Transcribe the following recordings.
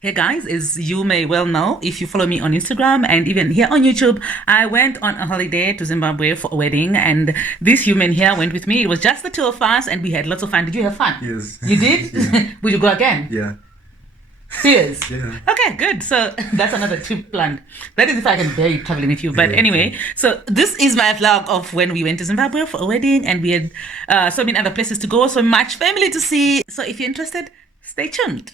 Hey guys, as you may well know, if you follow me on Instagram and even here on YouTube, I went on a holiday to Zimbabwe for a wedding, and this human here went with me. It was just the two of us, and we had lots of fun. Did you have fun? Yes. You did? Yeah. Will you go again? Yeah. Serious? Yeah. Okay, good. So that's another trip planned. That is if I can bear you traveling with you. But anyway, so this is my vlog of when we went to Zimbabwe for a wedding, and we had so many other places to go, so much family to see. So if you're interested, stay tuned.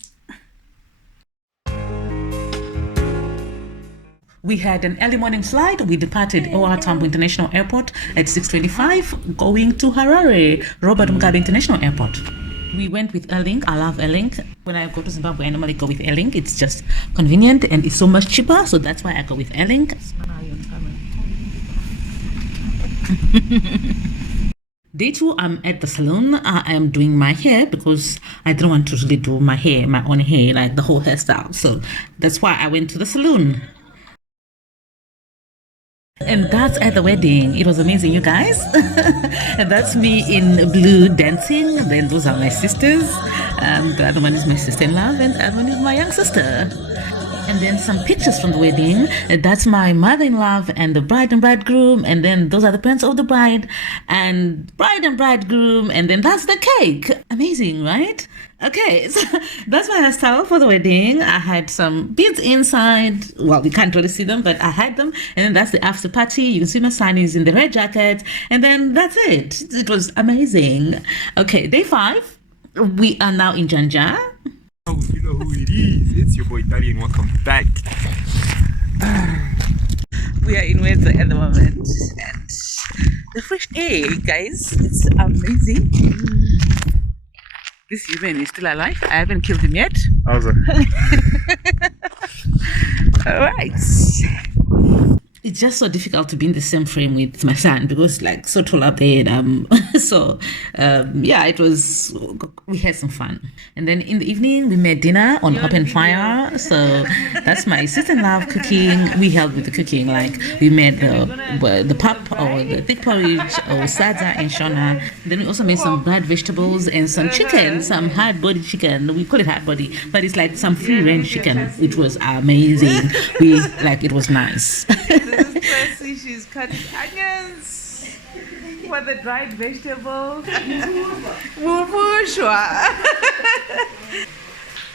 We had an early morning flight. We departed OR Tambo International Airport at 6:25, going to Harare, Robert Mugabe International Airport. We went with Airlink. I love Airlink. When I go to Zimbabwe, I normally go with Airlink. It's just convenient and it's so much cheaper, so that's why I go with Airlink. Day two, I'm at the salon. I am doing my hair because I didn't want to really do my hair, my own hair, like the whole hairstyle. So that's why I went to the salon. And that's at the wedding. It was amazing, you guys. And that's me in blue dancing. Then those are my sisters. The other one is my sister-in-law, and the other one is my young sister. And then some pictures from the wedding. That's my mother-in-law and the bride and bridegroom. And then those are the parents of the bride and bridegroom. And then that's the cake. Amazing, right? Okay, so that's my hairstyle for the wedding. I had some beads inside. Well, we can't really see them, but I had them. And then that's the after party. You can see my son is in the red jacket. And then that's it. It was amazing. Okay, day 5. We are now in Njanja. Oh, you know who it is. It's your boy Daddy, and welcome back. We are in Wedza at the moment. And the fresh air, guys, it's amazing. This human is still alive. I haven't killed him yet. How's it? All right. It's just so difficult to be in the same frame with my son because like so tall up there. Yeah, it was, we had some fun. And then in the evening we made dinner on open fire. So that's my sister-in-law cooking. We helped with the cooking, like we made the pap or the thick porridge or sadza and shona. Then we also made some dried vegetables and some chicken, some hard-body chicken. We call it hard-body, but it's like some free-range chicken. It was amazing. It was nice. This is Percy. She's cutting onions for the dried vegetables. Wuvushwa.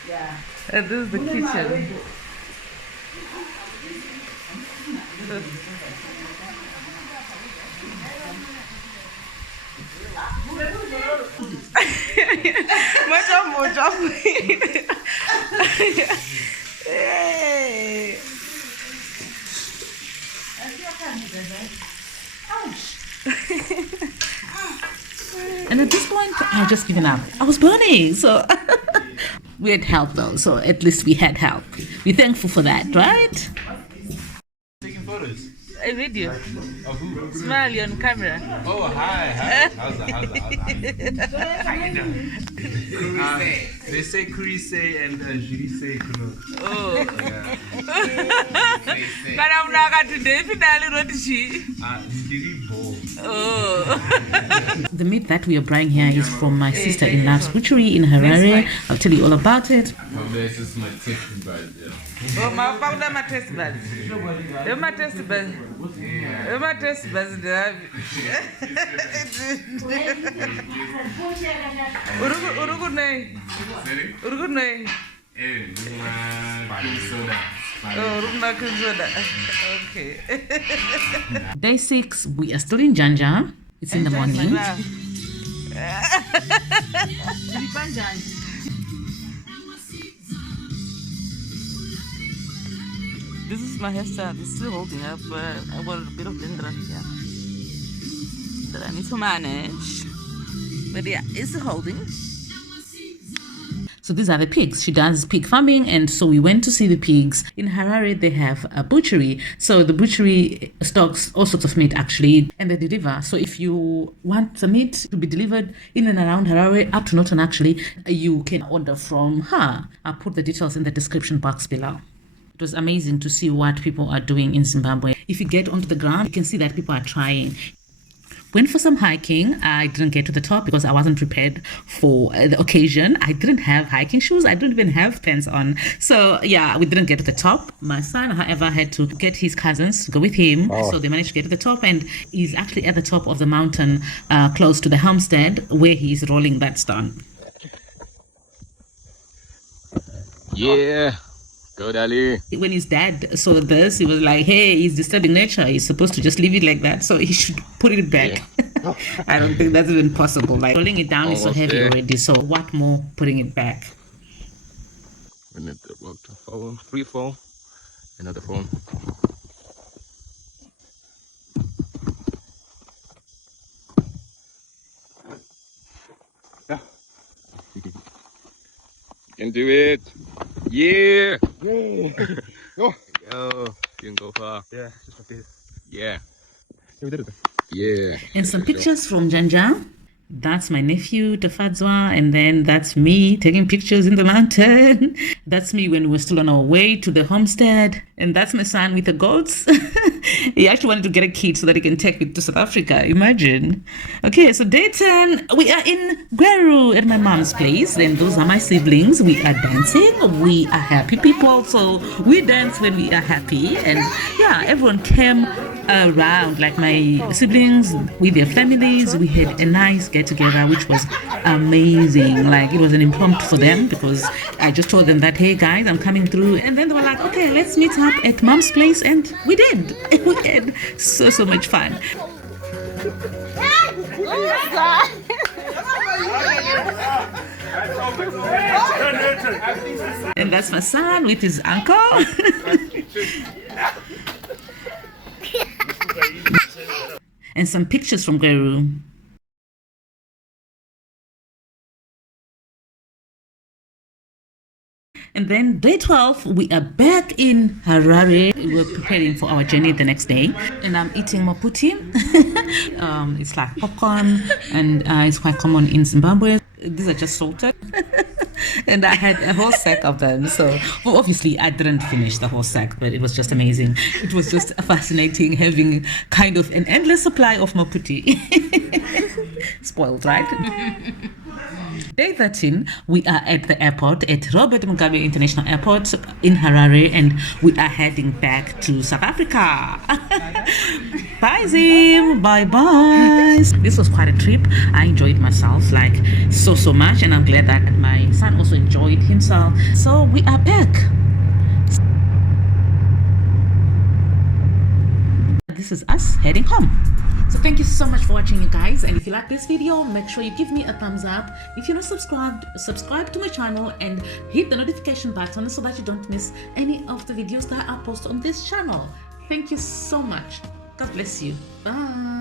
Yeah. And this is the kitchen. Hey. And at this point, I just given up. I was burning, so we had help though. So at least we had help. We're thankful for that, right? Taking photos. A video. Of who? Smile on camera. Oh, hi. How's that? How you doing? They say Kurise and Julie say Kuno. Oh. Yeah. Kana unaka today finally wrote she. Oh. The meat that we are buying here is from my sister-in-law's butchery in Harare. I'll tell you all about it. This is my taste bud. Oh, my found my test buds. My test buds. My test buds. Urugunay. Urugunay. Okay. Day 6, we are still in Njanja. It's in the morning. This is my hairstyle. It's still holding up, but I got a bit of dandruff here that I need to manage. But yeah, it's holding. So these are the pigs. She does pig farming, and so we went to see the pigs. In Harare, they have a butchery. So the butchery stocks all sorts of meat, actually, and they deliver. So if you want the meat to be delivered in and around Harare, up to Norton, actually, you can order from her. I'll put the details in the description box below. It was amazing to see what people are doing in Zimbabwe. If you get onto the ground, you can see that people are trying. went for some hiking. I didn't get to the top because I wasn't prepared for the occasion. I didn't have hiking shoes. I didn't even have pants on. So yeah, we didn't get to the top. My son, however, had to get his cousins to go with him. So they managed to get to the top, and he's actually at the top of the mountain, close to the homestead where he's rolling that stone. Yeah. Go, Dali. When his dad saw this, he was like, hey, he's disturbing nature. He's supposed to just leave it like that. So he should put it back. Yeah. I don't think that's even possible. Like, rolling it down is so heavy already. So what more putting it back? We need the rock to fall. Free fall. Another fall. Yeah. You can do it. Yeah. Yeah. Go. Go. You can go far. Yeah, just like this. Yeah. Yeah, we did it. Yeah. And some pictures from Njanja. That's my nephew, Tafadzwa, and then that's me taking pictures in the mountain. That's me when we were still on our way to the homestead. And that's my son with the goats. He actually wanted to get a kid so that he can take it to South Africa. Imagine. Okay, so day 10, we are in Gweru at my mom's place. Then those are my siblings. We are dancing. We are happy people. So we dance when we are happy. And yeah, everyone came around, like my siblings with their families. We had a nice get together, which was amazing. Like, it was an impromptu for them because I just told them that, hey guys, I'm coming through. And then they were like, okay, let's meet up at mom's place. And we did. We had so much fun. And that's my son with his uncle. And some pictures from Gweru. And then day 12, we are back in Harare. We're preparing for our journey the next day. And I'm eating moputi. It's like popcorn, and it's quite common in Zimbabwe. These are just salted. And I had a whole sack of them. So well, obviously I didn't finish the whole sack, but it was just amazing. It was just fascinating having kind of an endless supply of moputi. Spoiled, right? Day 13, we are at the airport at Robert Mugabe International Airport in Harare, and we are heading back to South Africa. Bye, Zim. Bye-bye. This was quite a trip. I enjoyed myself like so much, and I'm glad that my son also enjoyed himself. So we are back. This is us heading home. So thank you so much for watching, you guys, and if you like this video, make sure you give me a thumbs up. If you're not subscribed, subscribe to my channel and hit the notification button so that you don't miss any of the videos that I post on this channel. Thank you so much. God bless you. Bye.